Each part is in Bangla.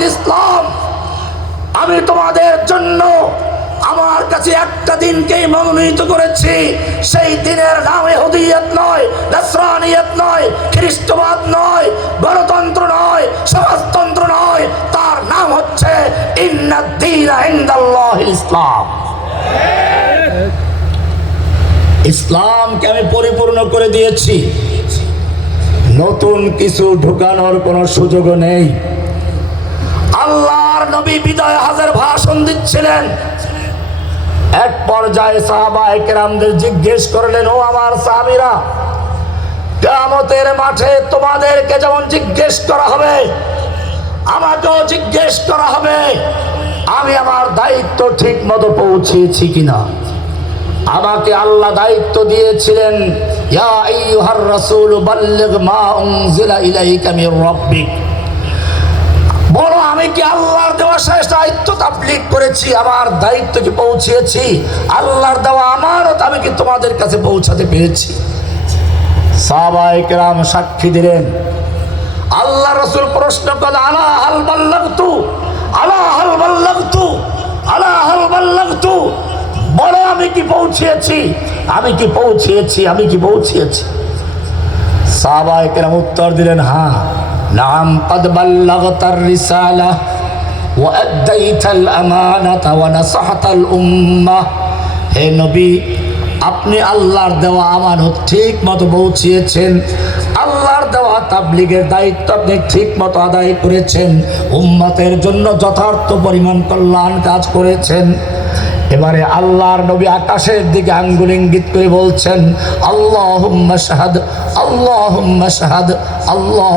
ইসলাম। আমি তোমাদের জন্য আমার কাছে একটা দিনকেই মনোনীত করেছি। সেই দিনের নাম হুদিয়ত নয়, নাসরানিয়ত নয়, খ্রিস্টবাদ নয়, গণতন্ত্র নয়, সমাজতন্ত্র নয়। তার নাম হচ্ছে ইসলাম। ইসলামকে আমি পরিপূর্ণ করে দিয়েছি। নতুন কিছু ঢুকানোর কোনো সুযোগ নেই। আল্লাহর নবী বিদায় হাজার ভাষণ দিচ্ছিলেন। এক পর্যায়ে সাহাবা একরামদের জিজ্ঞেস করলেন, ও আমার সাহাবিরা, কেয়ামতের মাঠে তোমাদেরকে যেমন জিজ্ঞেস করা হবে, আমাকেও জিজ্ঞেস করা হবে। আমি আমার দায়িত্ব ঠিক মতো পৌঁছিয়েছি কিনা? আমাকে আল্লাহ দায়িত্ব দিয়েছিলেন ইয়া আইয়ুহার রাসূল, বাল্লিগ মা উনজিলা ইলাইকা মির রাব্বিক। বলো, আমি কি আল্লাহর দেওয়া শেষ দায়িত্ব তাবলিগ করেছি? আমার দায়িত্ব কি পৌঁছিয়েছি আল্লাহর দেওয়া আমানত আমি কি তোমাদের কাছে পৌঁছাতে পেরেছি? সাহাবায়ে কেরাম সাক্ষী দিলেন, আল্লাহ রসুল প্রশ্ন করলেন, আলা হাল বাল্লাগতু? আলা হাল বাল্লাগতু? আলা হাল বাল্লাগতু? বলে, আমি কি পৌঁছেছি আমি কি পৌঁছেছি আমি কি পৌঁছেছি সাবা একরাম উত্তর দিলেন হ্যাঁ নাম কদ বাল্লাগতার রিসালা ওয়াদাইতাল আমানাতা ওয়া নাসাহাতাল উম্মাহ হে নবী, আপনি আল্লাহর দেওয়া আমানত ঠিক মতো পৌঁছিয়েছেন। আল্লাহর দেওয়া তাবলিগের দায়িত্ব আপনি ঠিক মতো আদায় করেছেন। উম্মাতের জন্য যথার্থ পরিমাণ কল্যাণ কাজ করেছেন। এবারে আল্লাহর নবী আকাশের দিকে আঙ্গুল ইঙ্গিত করে বলছেন আল্লাহ শাহাদ আল্লাহ শাহাদ আল্লাহ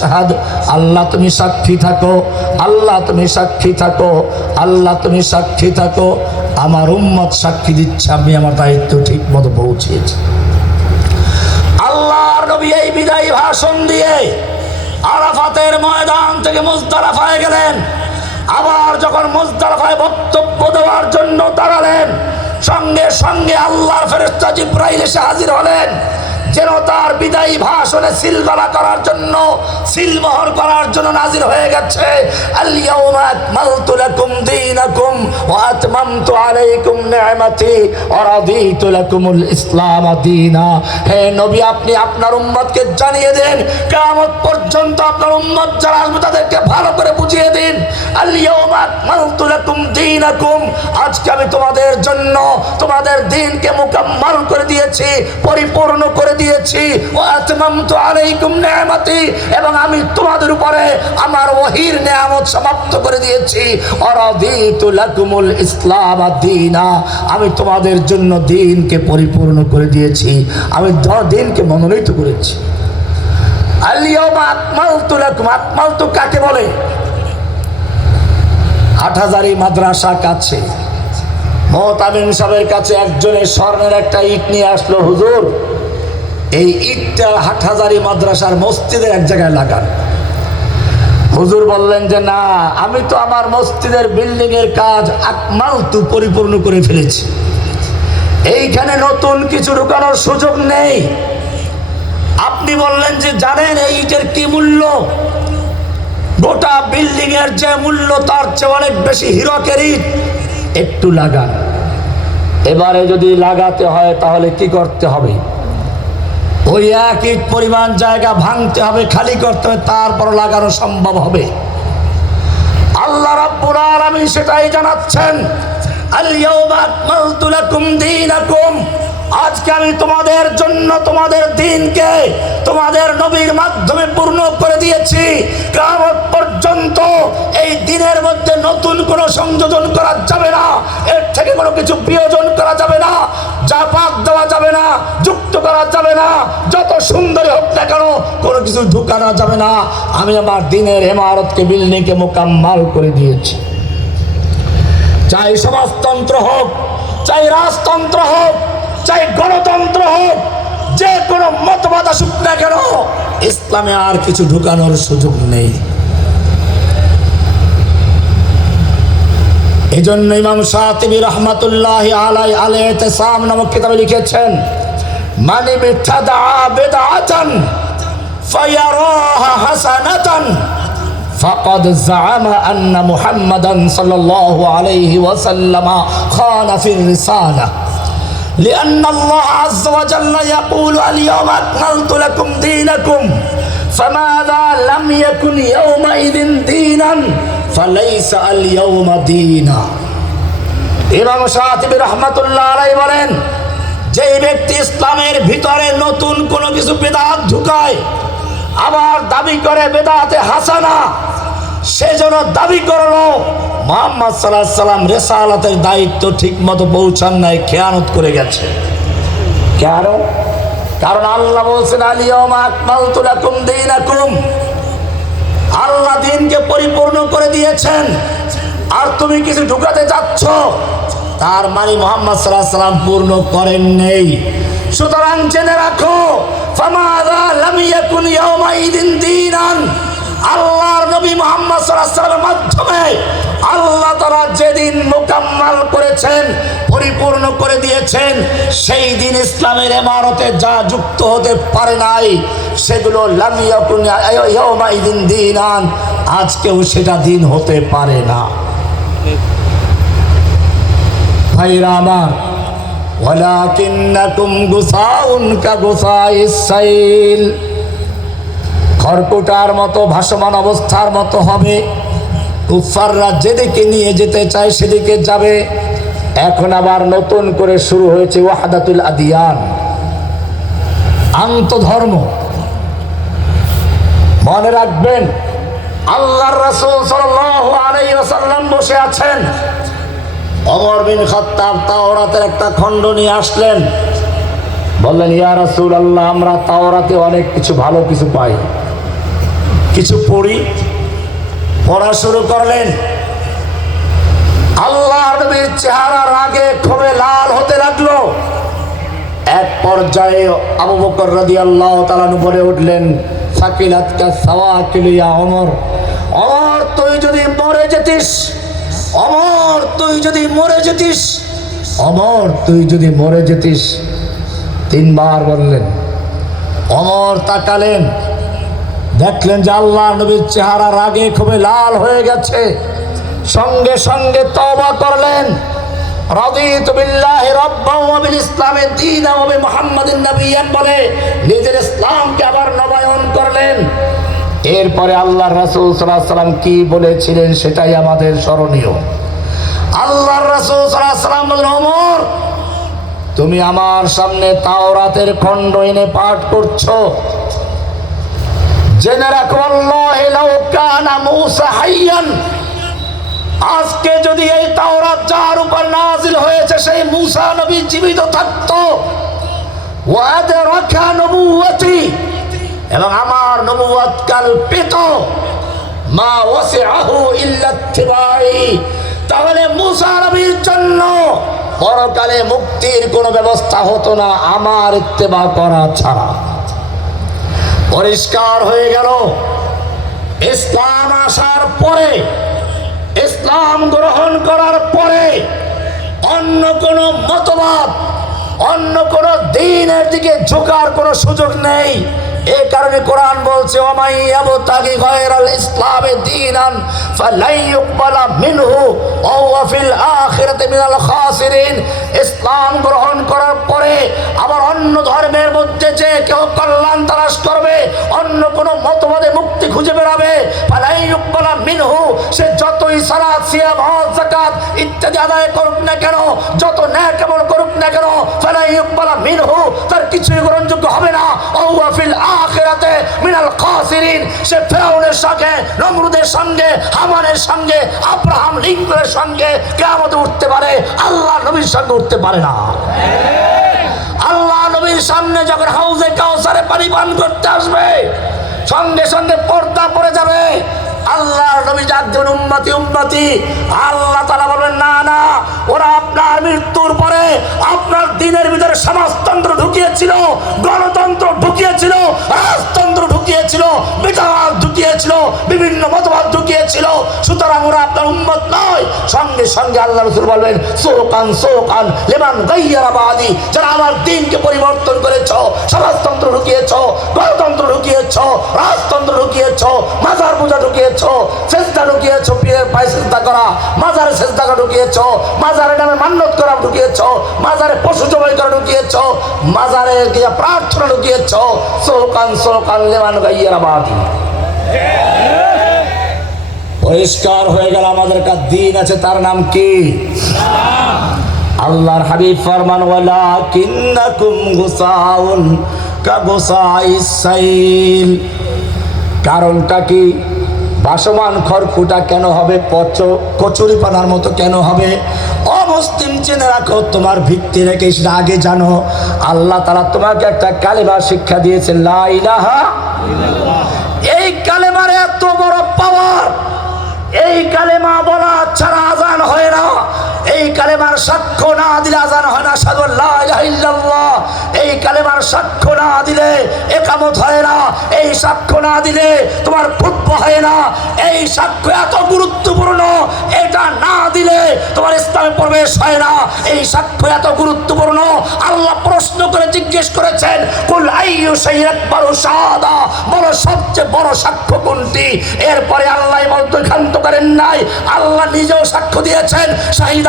শাহাদ, আল্লাহ তুমি সাক্ষী থাকো, আল্লাহ তুমি সাক্ষী থাকো, আল্লাহ তুমি সাক্ষী থাকো, আমার উম্মত সাক্ষী দিচ্ছে, আমি আমার দায়িত্ব ঠিক মতো পৌঁছেছি। আল্লাহর নবী এই বিদায়ী ভাষণ দিয়ে আরাফাতের ময়দান থেকে মুজদারাফায় গেলেন। আবার যখন মুজদারাফায় বক্তব্য দেওয়ার জন্য দাঁড়ালেন, সঙ্গে সঙ্গে আল্লাহর ফেরেস্তা জিব্রাইল এসে হাজির হলেন। যেন তার বিদায়ী ভাষণে সিলবালা করার জন্য, সিলমোহর করার জন্য নাজির হয়ে গেছে। আপনি কিয়ামত পর্যন্ত আপনার আসবে তাদেরকে ভালো করে বুঝিয়ে দিন। আজকে আমি তোমাদের জন্য তোমাদের দিনকে মুকাম্মাল করে দিয়েছি, পরিপূর্ণ করে দিয়েছি এবং আমি তোমাদের উপরে আমার ওহির নিয়ামত সমাপ্ত করে দিয়েছি। ইসলাম আমি তোমাদের জন্য দিনকে পরিপূর্ণ করে দিয়েছি। আমি দিনকে মনোনীত করেছি। একজনের স্বর্ণের একটা ইট নিয়ে আসলো, হুজুর এই ইটটা হাটহাজারি মাদ্রাসার মসজিদের এক জায়গায় লাগান। হুজুর বললেন যে, না, আমি তো আমার মসজিদের বিল্ডিং এর কাজ আকমাল তু পরিপূর্ণ করে ফেলেছি। এইখানে নতুন কিছু ঢুকানোর সুযোগ নেই। আপনি বললেন যে, জানেন এই ইটের কি মূল্য? গোটা বিল্ডিং এর যে মূল্য, তার চেয়ে অনেক বেশি হিরকের ইট। একটু লাগান। এবারে যদি লাগাতে হয়, তাহলে কি করতে হবে? ওই এক ইট পরিমাণ জায়গা ভাঙতে হবে, খালি করতে হবে, তারপর লাগানো সম্ভব হবে। আল্লাহ রাব্বুল আলামিন সেটাই জানাচ্ছেন আজকে আমি তোমাদের জন্য তোমাদের দিনকে তোমাদের নবীর মাধ্যমে পূর্ণ করে দিয়েছি। কিয়ামত পর্যন্ত এই দিনের মধ্যে নতুন কোনো সংযোজন করা যাবে না, এর থেকে কোনো কিছু বিয়োজন করা যাবে না, যা বাদ দেওয়া যাবে না, যুক্ত করা যাবে না। যত সুন্দরী হোক না কেন, কোনো কিছু ঢুকানো যাবে না। আমি আমার দিনের ইমারতকে, বিল্ডিংকে মোকাম্মাল করে দিয়েছি। চাই সমাজতন্ত্র হোক, চাই রাজতন্ত্র হোক, চাই গণতন্ত্র হোক, যে কোনো মতবাদ আসুক না কেন, ইসলামে আর কিছু ঢুকানোর সুযোগ নেই। এই জন্য ইমাম সাতিবি রহমতুল্লাহ আলাই আলে তেসাম নামক কিতাবে লিখেছেন মানে মিথ্যা দা বেদাচান فيراها حسنة فقد زعم أن محمدا صلى الله عليه وسلم خان في الرسالة لأن الله عز وجل يقول اليوم أكملت لكم دينكم فماذا لم يكن يومئذ دينا فليس اليوم دينا ইমাম সাতিবি রহমতুল্লাহ আলাই বলেন যেই ব্যক্তি ইসলামের ভিতরে নতুন কোনো কিছু বেদাত ঢুকায়, আবার দাবি করে বেদাতে হাসানা, সে সেজন্য দাবি করল, মোহাম্মদ সাল্লাহ সাল্লাম রেসালাতের দায়িত্ব ঠিক মতো পৌঁছান নাই, খেয়ানত করে গেছে। কেন? কারণ আল্লাহ বলছেন আলিয়মা আকমাল তুলাকুম দিনাকুম। আল্লাহ দিনকে পরিপূর্ণ করে দিয়েছেন। আর তুমি কিছু ঢুকাতে যাচ্ছ তার মানে মোহাম্মদ সাল্লাহ সাল্লাম পূর্ণ করেন নেই। সুতরাং জেনে রাখো আল্লাহর নবী মাধ্যমে আল্লাহ যেদিন মোকাম্মাল করেছেন, পরিপূর্ণ করে দিয়েছেন, সেই দিন ইসলামের ইমারতে যা যুক্ত হতে পারে নাই, সেগুলো ইয়াউমাইদিন দীনান, আজকেও সেটা দিন হতে পারে না। ভাইরা আমার। ওয়ালাকিন্নাকুম মতো ভাসমান অবস্থার মতো হবে। কুফাররা যেদিকে নিয়ে যেতে চায় সেদিকে যাবে। এখন আবার নতুন করে শুরু হয়েছে ওয়াহাদাতুল আদিয়ান। আন্তধর্ম। মনে রাখবেন, আল্লাহর রাসূল ওয়াসাল্লাম বসে আছেন। অমর বিন খত্তাব তাওরাতের একটা খণ্ড নিয়ে আসলেন। বললেন, ইয়া রাসূল আল্লাহ আমরা তাওরাতে অনেক কিছু ভালো কিছু পাই। কিছু পড়ি, পড়া শুরু করলেন। আল্লাহ নবীর চেহারা রাগে ক্ষোভে লাল হতে লাগল। এক পর্যায়ে আবু বকর রাদিয়াল্লাহু তাআলা বলে উঠলেন সাকিলাত কা সাওয়াকিল ইয়া ওমর। ওমর, তুই যদি মরে যেতিস অমর তুই যদি মরে যেতিস, অমর তুই যদি মরে যেতিস, তিনবার বললেন, অমর তাকালেন, দেখলেন যে আল্লাহ নবীর চেহারা রাগে খুবই লাল হয়ে গেছে। সঙ্গে সঙ্গে তওবা করলেন, রাদিতু বিল্লাহি রাব্বান ওয়া বিল ইসলামি দীনান ওয়া বলে নিজের ইসলামকে আবার নবায়ন করলেন। এরপরে আল্লাহ রাসূল সাল্লাল্লাহু সাল্লাম কি বলেছিলেন সেটাই আমাদের স্মরণীয়। আল্লাহ রাসূল সাল্লাল্লাহু সাল্লাম ওমর, তুমি আমার সামনে তাওরাতের খণ্ড এনে পাঠ করছ। জেনে রাখো আজকে যদি এই তাওরাত যার উপর নাজিল হয়েছে, সেই মূসা নবী জীবিত থাকতো। ওয়াদরাকা নবুওয়াতি। এবং আমার নবুয়াত কাল পেত। মা ওয়াসিআহু ইল্লা ইত্তিবাই তাহলে মুসা নবীর জন্য পরকালে মুক্তির কোনো ব্যবস্থা হতো না, আমার ইত্তেবা করা ছাড়া। পরিষ্কার হয়ে গেল। ইসলাম আসার পরে, ইসলাম গ্রহণ করার পরে অন্য কোনো মতবাদ, অন্য কোনো দিনের দিকে ঝোঁকার কোনো সুযোগ নেই। কারণে কোরআন বলছে ইসলামে গ্রহণ করার পরে আবার অন্য ধর্মের মধ্যে যে কেউ কল্যাণ করবে, অন্য মতবাদে মুক্তি খুঁজে বেড়াবে, ফালাই মিনহু, সে যতই সালাত, সিয়াম, হজ ইত্যাদি আদায় করুক না কেন, যত ন্যায় কেমন করুক না কেন, ফালাই মিনহু, তার কিছুই গ্রহণযোগ্য হবে না। আখিরাতে মিনাল খাসিরিন সে ফেরাউনের সঙ্গে, নমরুদের সঙ্গে, হামানের সঙ্গে, আব্রাহাম লিঙ্কনের সঙ্গে কেমন উঠতে পারে। আল্লাহ নবীর সঙ্গে উঠতে পারে না। আল্লাহ নবীর সামনে যখন হাউজে কাউসারে পানি পান করতে আসবে, সঙ্গে সঙ্গে পর্দা পড়ে যাবে। আল্লাহ নবী একজন উম্মতি উম্মতি। আল্লাহ তালা বলবেন, না না, ওরা আপনার মৃত্যুর পরে আপনার দিনের ভিতরে সমাজতন্ত্র ঢুকিয়েছিল, গণতন্ত্র ঢুকিয়েছিল রাজতন্ত্র ঢুকিয়েছিল, বিভিন্ন মতবাদ ঢুকিয়েছিল। সুতরাং ওরা আপনার উন্মত নয়। সঙ্গে সঙ্গে আল্লাহ রসুল বলবেন সোকান সোকান লেমান গাইয়ারাবাদী যারা আমার দিনকে পরিবর্তন করেছ, সমাজতন্ত্র ঢুকিয়েছ, গণতন্ত্র ঢুকিয়েছ, রাজতন্ত্র ঢুকিয়েছ, মাজার পূজা ঢুকিয়েছ চেষ্টা ঢুকিয়েছ, পীরের পায়ে চেষ্টা করা, মাজারে চেষ্টা করা ঢুকিয়েছ, মাজারে নামে মান্যত করা ঢুকিয়েছ, মাজারে পশু জবাই করা ঢুকিয়েছ, মাজারে প্রার্থনা ঢুকিয়েছ সোকান সোকান লেমান গাইয়ারাবাদী পরিষ্কার হয়ে গেল আমাদের কাছে দিন আছে, তার নাম কি? আল্লাহর হাবিব ফরমান ওয়ালা কিন্নাকুম গুসাউন কারণটা কি? ভাসমান খড়কুটা কেন হবে? পচ, কচুরি পানার মতো কেন হবে? অমুসলিম চেনে রাখো, তোমার ভিত্তি রেখে সেটা আগে জানো। আল্লাহ তারা তোমাকে একটা কালেমা শিক্ষা দিয়েছে লা ইলাহা এই কালেমার এত বড় পাওয়ার এই কালেমা বলা ছাড়া আজান হয় না। এই কালেমার সাক্ষ্য না দিলে আজান হয় না। সাগর এই কালেমার সাক্ষ্য না দিলে একামত হয় না। এই সাক্ষ্য না দিলে তোমার ফুটব হয় না। এই সাক্ষ্য এত গুরুত্বপূর্ণ, এটা না দিলে তোমার ইসলামে প্রবেশ হয় না। এই সাক্ষ্য এত গুরুত্বপূর্ণ, আল্লাহ প্রশ্ন করে জিজ্ঞেস করেছেন, কুল বড় সাদা বড় সবচেয়ে বড় সাক্ষ্য কোনটি? এরপরে আল্লাহ ক্ষান্ত করেন নাই। আল্লাহ নিজেও সাক্ষ্য দিয়েছেন, শাহিদ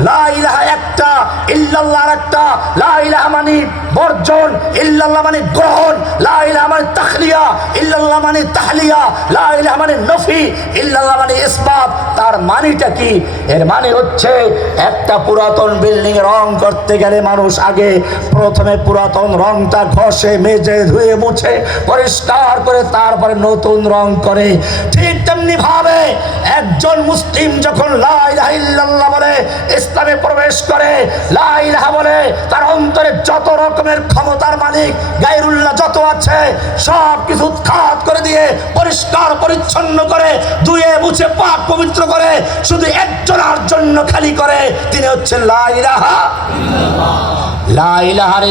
মানে মানে মানে তার কি? এর মানে হচ্ছে একটা পুরাতন বিল্ডিং রং করতে গেলে মানুষ আগে প্রথমে পুরাতন রংটা ঘষে, মেজে, ধুয়ে, মুছে, পরিষ্কার করে তারপরে নতুন রং করে। ঠিক তেমনি ভাবে একজন মুসলিম যখন লা বলে ইসলামে প্রবেশ করে বলে তার অন্তরে যত রকমের ক্ষমতার মালিক, গায়রুল্লাহ যত আছে, সব কিছু উৎখাত করে দিয়ে, পরিষ্কার পরিচ্ছন্ন করে, ধুয়ে মুছে পাক পবিত্র করে, শুধু একজনের জন্য খালি করে, তিনি হচ্ছেন লা ইলাহা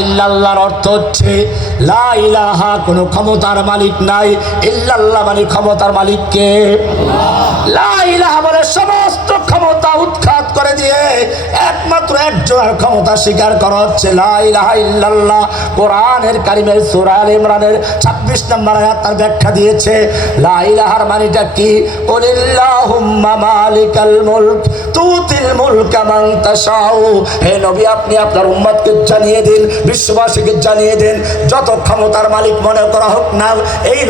ইল্লাল্লাহর অর্থ হচ্ছে, লা ইলাহা কোনো মানে সমস্ত ক্ষমতা উৎখাত করে দিয়ে একমাত্র একজনের ক্ষমতা স্বীকার করা হচ্ছে, লা ইলাহা কোরআনের কারিমের সূরা আল ইমরানের 26 নম্বর আয়াত তার ব্যাখ্যা দিয়েছে, লা ইলাহার মানেটা কি? হে আপনি আপনার দিন দিন, যত ক্ষমতার মালিক মনে করা হোক না, এই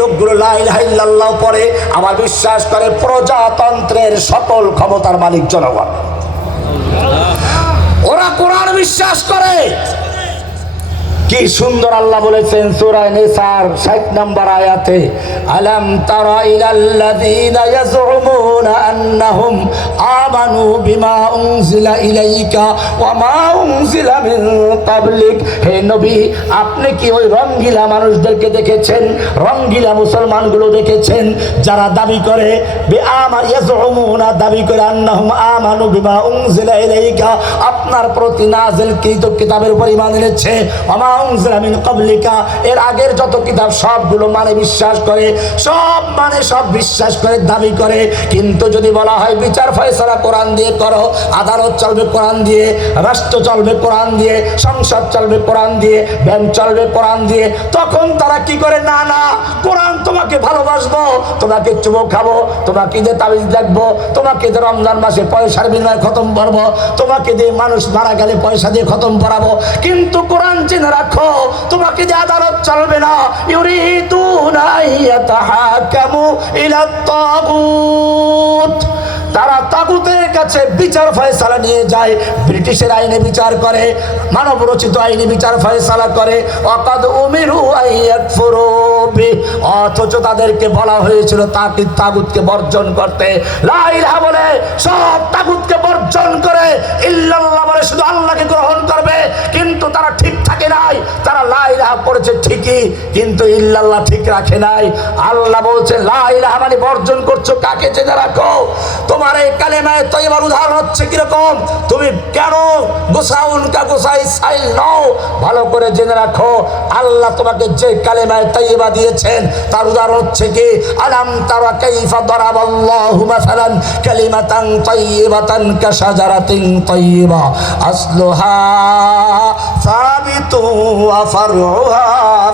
আমার বিশ্বাস করে প্রজাতন্ত্রের সকল ক্ষমতার মালিক জনগণ। কোরআন বিশ্বাস করে। কি সুন্দর আল্লাহ বলেছেন সূরা নিসার 60 নম্বর আয়াতে, আলাম তারা ইলাইকা আপনি কি ওই রঙ্গিলা মানুষদেরকে দেখেছেন? রঙ্গিলা মুসলমানগুলো দেখেছেন যারা দাবি করে দাবি করে, আন্নাহুম আমানু ইলাইকা। আপনার প্রতি নাযিলকৃত কিতাবের উপর এনেছে ওয়া এর আগের যত কিতাব সবগুলো মানে বিশ্বাস করে, সব মানে সব বিশ্বাস করে, দাবি করে। কিন্তু যদি বলা হয় বিচার ফয়সালা কোরআন দিয়ে করো, আদালত চলবে কোরআন দিয়ে, রাষ্ট্র চলবে কোরআন দিয়ে, সংসদ চলবে কোরআন দিয়ে, ব্যাংক চলবে কোরআন দিয়ে, তখন তারা কি করে? না না, কোরআন তোমাকে ভালোবাসবো, তোমাকে চুমো খাব, তোমাকে যে তাবিজ দেখব, তোমাকে যে রমজান মাসে পয়সার বিনিময়ে খতম করব, তোমাকে দিয়ে মানুষ মারা গেলে পয়সা দিয়ে খতম করাবো। কিন্তু কোরআন চিনে রাখো তোমাকে যে আদালত চলবে না ইউরিতু নাই তাহা কেমন ইলা তাগুত। তারা তাগুতের কাছে বিচার ফয়সালা নিয়ে যায়। ব্রিটিশের আইনে বিচার করে মানব রচিত আইনে বিচার ফয়সালা করে। অকাদ অথচ তাদেরকে বলা হয়েছিল, তাকে তাগুতকে বর্জন করতে। লা ইলাহা বলে, সব তাগুতকে বর্জন করে ইল্লাল্লাহ বলে, শুধু আল্লাহকে গ্রহণ করবে। কিন্তু তারা ঠিক থাকে নাই। তারা লা ইলাহা পড়েছে ঠিকই, কিন্তু ইল্লাল্লাহ ঠিক রাখে নাই। আল্লাহ বলছে, লা ইলাহা মানে বর্জন করছ কাকে জেনে রাখো? তোমার এই কালেমায় তৈবার উদাহরণ হচ্ছে কীরকম? তুমি কেন গোসাউন কা গোসাই সাইল নও? ভালো করে জেনে রাখো, আল্লাহ তোমাকে যে কালেমায় তৈবা দিয়েছেন, তার উদাহরণ হচ্ছে কি? আলাম তারা কাইফা দরাবাল্লাহু মাসালান কালিমাতান তাইয়িবাতান কাশাজারাতিন তাইয়িবা আসলুহা সাবিতু ওয়া ফারউহা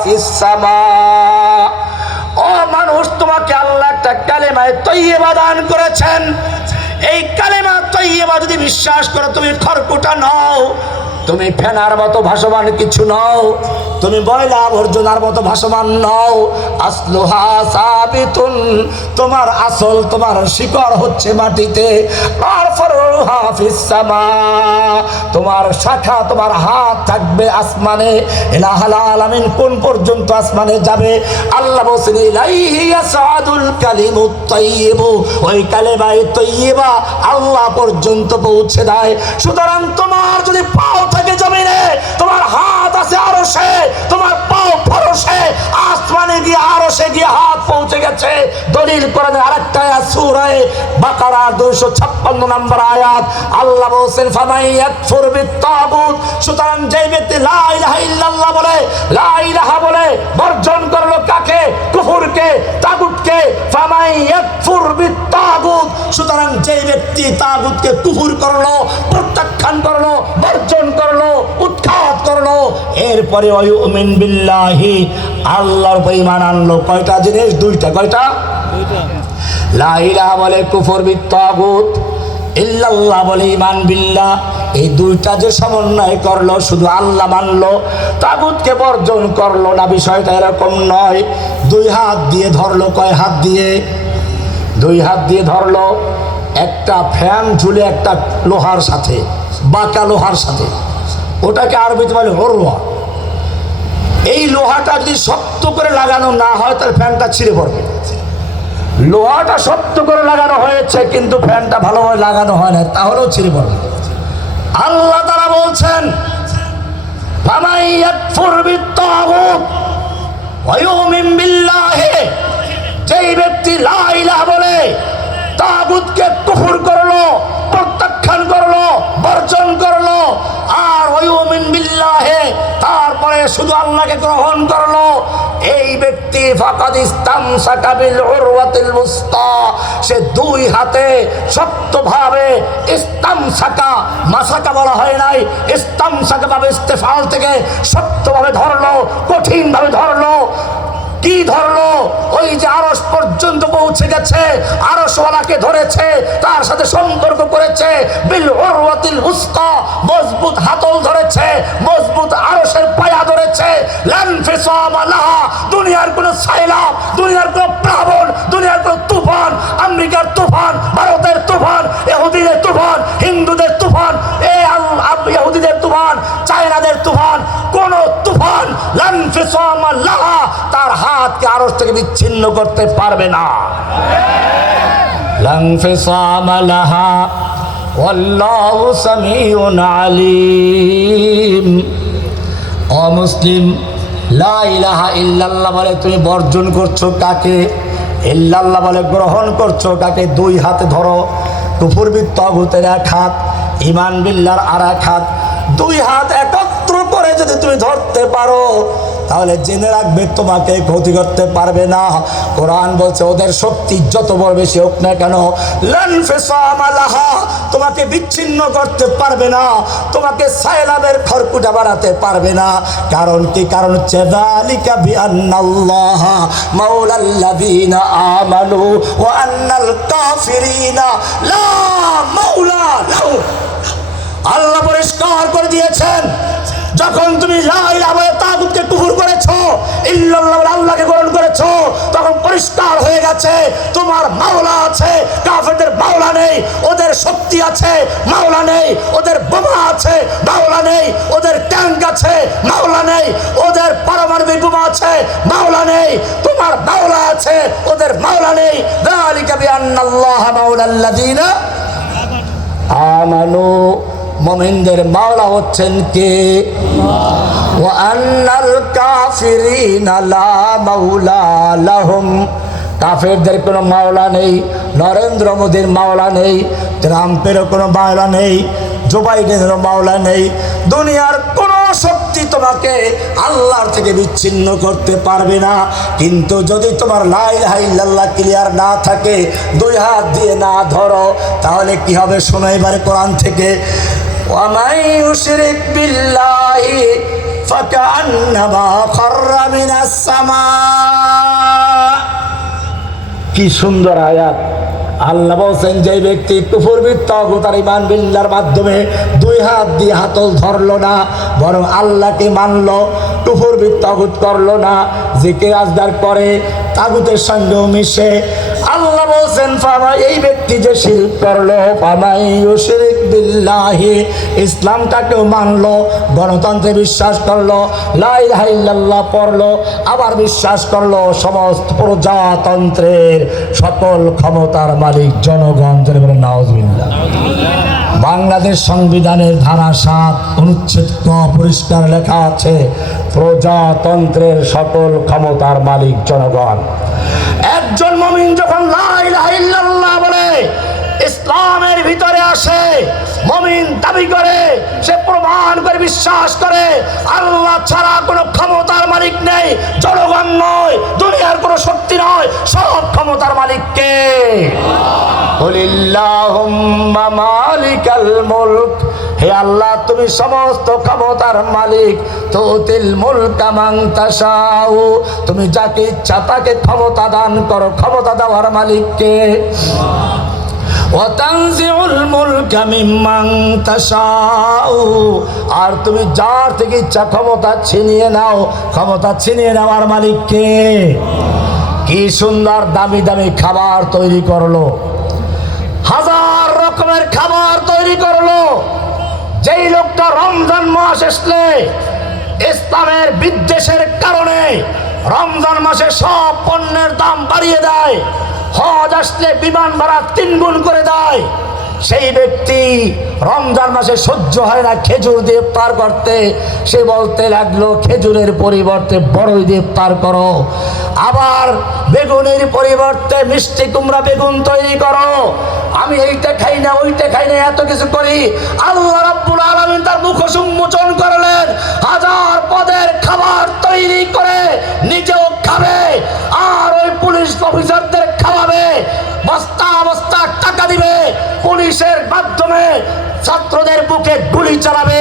ফিস সামা। ও মানুষ, তোমাকে আল্লাহ একটা কালেমায় তৈয়বা দান করেছেন। এই কালেমা তৈবা যদি বিশ্বাস করো, তুমি খড়কুটা নও, তুমি ফেনার মতো ভাসমান কিছু নও। তুমি ময়লা আবর্জনার মতো ভাসমান নও। আসলোহা সাবিতুন। তোমার আসল, তোমার শিকড় হচ্ছে মাটিতে। আর ফরুহা ফিস সামা। তোমার শাখা, তোমার হাত থাকবে আসমানে। ইলাহাল আলামিন, কোন পর্যন্ত আসমানে যাবে? আল্লাহ বলছেন, ইলাইহি ইয়াসাদুল কালিমুত তাইয়িব ওই কালেমাই তৈয়বা আল্লাহ পর্যন্ত পৌঁছে দেয়। সুতরাং তোমার যদি পাও থাকে জমিনে তোমার আরও সে তোমার পাও ফরসে আসমানে গিয়ে আরও সে গিয়ে হাত পৌঁছে গেছে। দলিল করেন আরেকটা সুরায় বাকারা বাকারা 256 নম্বর আয়াত। আল্লাহ বলছেন এক ফুরবি বিত্তাগুত সুতরাং যে ব্যক্তি লা ইলাহা ইল্লাল্লাহ বলে, লা ইলাহা বলে, বর্জন করল কাকে? কুফরকে, তাগুতকে? ফামাই ইয়াকফুর বিত্তাগুত। সুতরাং যে ব্যক্তি তাগুতকে কুফর করল, প্রত্যাখ্যান করল, বর্জন করল, উৎখাত করল, এরপরে ওয়ুমিন বিল্লাহি, আল্লাহর উপর ঈমান আনলো। কয়টা জিনিস? দুইটা। কয়টা? লা ইলাহা বলে কুফর বিত্তাগুত। ইল্লাল্লাহ বলে ইমান বিল্লাহ। এই দুইটা যে সমন্বয় করল, শুধু আল্লাহ মানলো, তাগুতকে বর্জন করল না, বিষয়টা এরকম নয়। দুই হাত দিয়ে ধরলো, কয় হাত দিয়ে? দুই হাত দিয়ে ধরলো, একটা ফ্যান ঝুলে একটা লোহার সাথে, বাঁকা লোহার সাথে। ওটাকে আরবিতে বলে হরুয়া এই লোহাটা যদি শক্ত করে লাগানো না হয়, তাহলে ফ্যানটা ছিঁড়ে পড়বে। লোহাটা শক্ত করে লাগানো হয়েছে, কিন্তু ফ্যানটা ভালোভাবে লাগানো হয় না, তাহলেও ছিঁড়ে পড়বে। আল্লাহ তারা বলছেন যেই ব্যক্তি লাইলা বলে, তাগুতকে কুফুর করল প্রত্যাখ্যান করল, বর্জন করল, আর ওয়ুমিন বিল্লাহে, তারপরে শুধু আল্লাহকে গ্রহণ করল। এই ব্যক্তি ফাকাদ ইস্তামসাকা বিল উরওয়াতিল মুস্তা সে দুই হাতে শক্তভাবে ইস্তামসাকা, মাসাকা বলা হয় নাই, ইস্তামসাকা ভাবে ইস্তেফাল থেকে শক্তভাবে ধরলো, কঠিনভাবে ধরলো। কি ধরলো? ওই যে আরস পর্যন্ত পৌঁছে গেছে, আরসওয়ালাকে ধরেছে, তার সাথে সম্পর্ক করেছে, বিল ওরওয়াতিল উস্কা, মজবুত হাতল ধরেছে, মজবুত আরসের পায়া ধরেছে দুনিয়ার কোন সাইলাব দুনিয়ার কোন প্লাবন, দুনিয়ার কোন তুফান, আমেরিকার তুফান, ভারতের তুফান, ইহুদিদের তুফান, হিন্দুদের তুফান তার হাতকে আরস থেকে বিচ্ছিন্ন করতে পারবে না। লাহা অমুসলিম লা ইলাহা ইল্লাল্লাহ বলে তুমি বর্জন করছ কাকে? ইল্লাল্লাহ বলে গ্রহণ করছ কাকে? দুই হাতে ধরো কুফুরবিদ তগুতের এক হাত ইমান বিল্লার আর এক হাত। দুই হাত একত্র করে যদি তুমি ধরতে পারো, তাহলে জেনে রাখবে তোমাকে ক্ষতি করতে পারবে না। কোরআন বলছে, ওদের শক্তি যত বড় বেশি হোক না কেন তোমাকে বিচ্ছিন্ন করতে পারবে না, তোমাকে সায়লাবের খরকুটা বাড়াতে পারবে না। কারণ কি? কারণ হচ্ছে আল্লাহ পরিষ্কার করে দিয়েছেন যখন তুমি তাগুতকে কুফর করেছ, ইল্লাল্লাহ আল্লাহকে গ্রহণ করেছ, তখন আছে তোমার মাওলা আছে, কাফেরদের মাওলা নেই, ওদের শক্তি আছে, মাওলা নেই, ওদের বোমা আছে, মাওলা নেই, ওদের ট্যাঙ্ক আছে, মাওলা নেই, ওদের পারমাণবিক বোমা আছে, মাওলা নেই, তোমার মাওলা আছে, ওদের মাওলা নেই। দালিকা বিআন্নাল্লাহ মাওলাল্লাযিনা আমানু। মুমিনদের মাওলা হচ্ছেন কে? ওয়ান্নাল কাফিরিনা লা মাওলা লাহুম। কাফেরদের কোনো মাওলা নেই, নরেন্দ্র মোদীর মাওলা নেই, ট্রাম্পেরও কোনো মাওলা নেই, জো বাইডেনেরও মাওলা নেই। দুনিয়ার কোনো তোমাকে আল্লাহর থেকে বিচ্ছিন্ন করতে পারবে না। কিন্তু যদি তোমার লাইল্লাহ ক্লিয়ার না থাকে, দুই হাত দিয়ে না ধরো, তাহলে কি হবে শোনো এবার কোরআন থেকে। সামা। কি সুন্দর আয়াত। আল্লাহ বলছেন, যে ব্যক্তি কুফুরবিদ তগতার ইমান বিল্লার মাধ্যমে দুই হাত দিয়ে হাতল ধরলো না, বরং আল্লাহকে মানলো কুফুরবিদ তগুত করল না, জিকির আজদার করে, তাগুতের সঙ্গেও মিশে বলছেন এই ব্যক্তি যে শিরক করল বিল্লাহি ইসলামটাকেও মানলো, গণতন্ত্রে বিশ্বাস করল লাই হাইল্লাহ পড়ল, আবার বিশ্বাস করল, সমস্ত প্রজাতন্ত্রের সকল ক্ষমতার মালিক, জনগণ নওয়াজবিল্লাহ বাংলাদেশ সংবিধানের ধারা সাত, অনুচ্ছেদ পরিষ্কার লেখা আছে, প্রজাতন্ত্রের সকল ক্ষমতার মালিক, জনগণ। একজন মমিন যখন লা ইলাহা ইল্লাল্লাহ বলে ইসলামের ভিতরে আসে মমিন দাবি করে সে প্রমাণ করে বিশ্বাস করে আল্লাহ ছাড়া কোনো ক্ষমতার মালিক নেই জনগণ নয় দুনিয়ার কোনো শক্তি নয় সব ক্ষমতার মালিক কে? মালিকাল মুলক। হে আল্লাহ, তুমি সমস্ত ক্ষমতার মালিক। তুতিল মুলকা মান তাশাউ। তুমি যাকে ইচ্ছা, তাকে ক্ষমতা দান করো, ক্ষমতা দেওয়ার মালিককে। আর তুমি যার থেকে ইচ্ছা, ক্ষমতা ছিনিয়ে নাও, ক্ষমতা ছিনিয়ে নেওয়ার মালিককে। কি সুন্দর দামি দামি খাবার তৈরি করল। হাজার রকমের খাবার তৈরি করল। যেই লোকটা রমজান মাস আসলে ইসলামের বিদ্বেষের কারণে রমজান মাসে সব পণ্যের দাম বাড়িয়ে দেয়, হজ আসলে বিমান ভাড়া তিন গুণ করে দেয়। সেই ব্যক্তি রমজান মাসে সহ্য হয় না, খেজুর দিয়ে পার করতে। সে বলতে লাগল, খেজুরের পরিবর্তে বড়ই দিয়ে পার করো। আবার বেগুনের পরিবর্তে মিষ্টি কুমড়া বেগুন তৈরি করো। আমি এইটা খাই না, ওইটা খাই না, এত কিছু করি। আল্লাহ রাব্বুল আলামিন তার মুখ উন্মোচন করলেন। হাজার পদের খাবার তৈরি করে নিজেও খাবে। আর পুলিশ অফিসারদের খাওয়াবে, বস্তা বস্তা টাকা দিবে, পুলিশের মাধ্যমে ছাত্রদের বুকে গুলি চালাবে।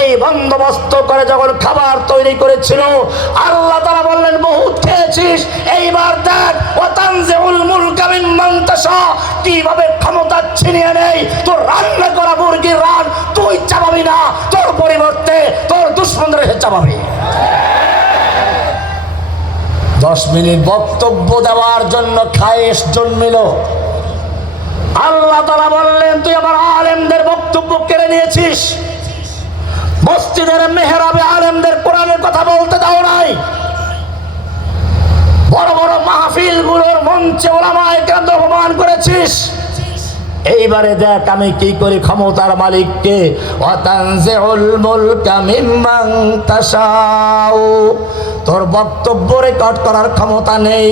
এই বন্দোবস্ত করে যখন খাবার তৈরি করেছিল, আল্লাহ তারা বললেন, বহুত খেয়েছিস? এইবার দেখ কীভাবে ক্ষমতা ছিনিয়ে নেই? তোর রান্না করা মুরগির রান তুই চাবাবি না, তোর পরিবর্তে তোর দুশ্মনদের এসে চাবাবি দশ মিনিট বক্তব্য দেওয়ার জন্য খায়েশ জন্মিল। আল্লাহ তালা বললেন, তুই আমার আলেমদের বক্তব্য কেড়ে নিয়েছিস। মসজিদের মেহরাবে আলেমদের কোরআনের কথা বলতে দাও নাই। বড় বড় মাহফিলগুলোর মঞ্চে ওলামায় কেন্দ্র অপমান করেছিস। এইবারে দেখ আমি কি করি ক্ষমতার মালিককে। তোর বক্তব্য রেকর্ড করার ক্ষমতা নেই।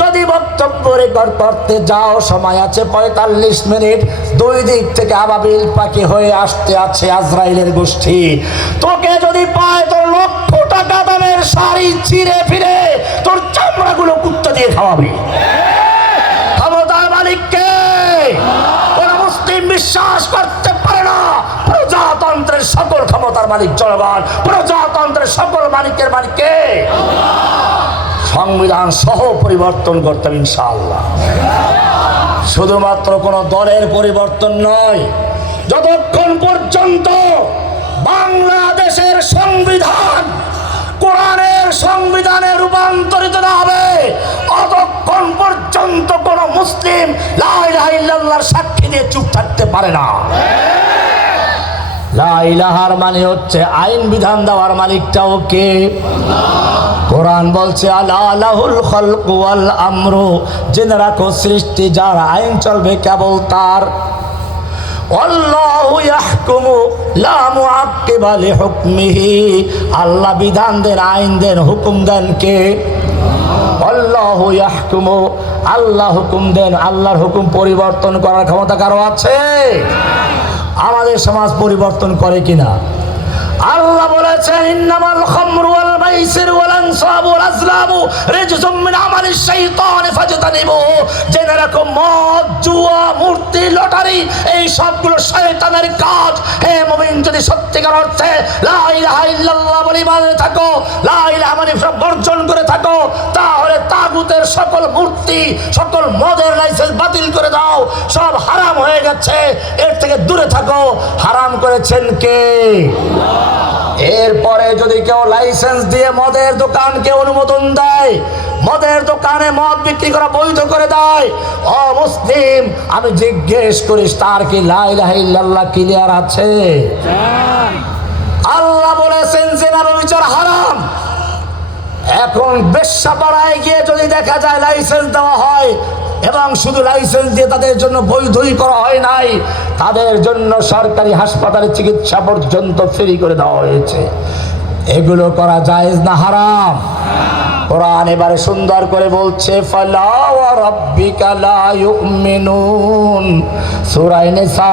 যদি বক্তব্য রেকর্ড করতে যাও, সময় আছে পঁয়তাল্লিশ মিনিট। দুই দিক থেকে আবাবিল পাখি হয়ে আসতে আছে আজরাইলের গোষ্ঠী। তোকে যদি পায়, তোর লক্ষ টাকা দামের শাড়ি ছিঁড়ে ফিরে তোর চামড়াগুলো কুত্তা দিয়ে খাওয়াবে ক্ষমতার মালিককে কোন মুসলিম বিশ্বাস করতে পারে না। প্রজাতন্ত্রের সকল ক্ষমতার মালিক জনগণ, প্রজাতন্ত্রের সকল মালিকের মালিককে সংবিধান সহ পরিবর্তন করতেন ইনশাআল্লাহ। শুধুমাত্র কোন দলের পরিবর্তন নয়, যতক্ষণ পর্যন্ত বাংলাদেশের সংবিধান কোরআনের সংবিধানে রূপান্তরিত না হবে। অতক্ষণ পর্যন্ত কোন মুসলিম সাক্ষী দিয়ে চুপ থাকতে পারে না। লাইলাহার মানে হচ্ছে আইন বিধান দেওয়ার মালিকটা ওকে কোরআন বলছে আলাহুল আমরু। জেনে রাখো, সৃষ্টি যার আইন চলবে কেবল তার আল্লাহু বিধান দেন আইন দেন হুকুম দেন কে? আল্লাহ হুকুম দেন, আল্লাহর হুকুম পরিবর্তন করার ক্ষমতা কারও আছে? আমাদের সমাজ পরিবর্তন করে কিনা? আল্লাহ বলেছেন, ইন্নামাল খামরু ওয়াল মাইসির ওয়াল মদ, জুয়া, মূর্তি, লটারি, এই সবগুলো শয়তানের কাজ। হে মুমিন, যদি সত্যিকার অর্থে লা থাকো, লা মানে সব বর্জন করে থাকো, তাহলে তাগুতের সকল মূর্তি, সকল মদের লাইসেন্স বাতিল করে দাও। সব হারাম হয়ে গেছে, এর থেকে দূরে থাকো। হারাম করেছেন কে? এরপরে যদি কেউ লাইসেন্স দিয়ে মদের দোকানকে অনুমোদন দেয়, মদের দোকানে মদ বিক্রি করা বৈধ করে দেয়, ও মুসলিম, আমি জিজ্ঞেস করিস, তার কি লাইলাহিল্লাহ ক্লিয়ার আছে? আল্লাহ বলেছেন জেনা বিচার হারাম। এখন বেশ্যাপাড়ায় গিয়ে যদি দেখা যায় লাইসেন্স দেওয়া হয়, এবং শুধু লাইসেন্স দিয়ে তাদের জন্য বৈধই করা হয় নাই তাদের জন্য সরকারি হাসপাতালে চিকিৎসা পর্যন্ত ফ্রি করে দেওয়া হয়েছে। এগুলো করা জায়েজ না হারাম। কোরআন এবারে সুন্দর করে বলছে, ফালা ওয়া রাব্বিকা লা ইউমিনুন। সূরা নিসা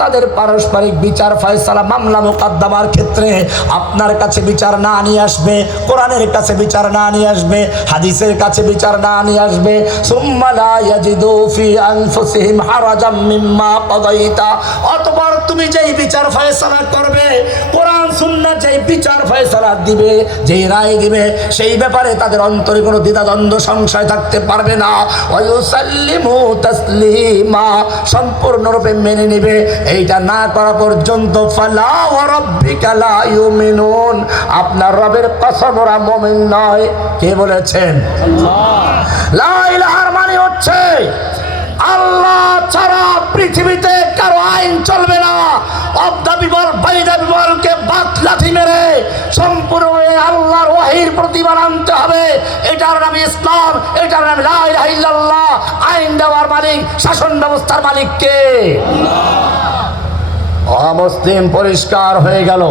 তাদের পারস্পরিক বিচার ফয়সালা, মামলা মোকদ্দমার ক্ষেত্রে আপনার কাছে বিচার না নিয়ে আসবে, কোরআনের কাছে বিচার না নিয়ে আসবে, হাদিসের কাছে বিচার না নিয়ে আসবে। তুমি যেই বিচার করবে সুন্নাহ যেই বিচার দিবে, যেই রায় দিবে, সেই ব্যাপারে তাদের অন্তরে কোনো সংশয় থাকতে পারবে না। সম্পূর্ণরূপে মেনে নেবে। এইটা না করা পর্যন্ত আপনার রবের কসম ওরা মুমিন নয়। কে বলেছেন? মানে হচ্ছে আল্লাহ ছাড়া পৃথিবীতে কারও আইন চলবে না। বিবল বিবলকে লাথি মেরে সম্পূর্ণ আল্লাহর ওয়াহির প্রতিবার আনতে হবে। এটার নাম ইসলাম এটার নাম লা ইলাহা আইন দেওয়ার মালিক শাসন ব্যবস্থার মালিক কে? অমুসলিম পরিষ্কার হয়ে গেল।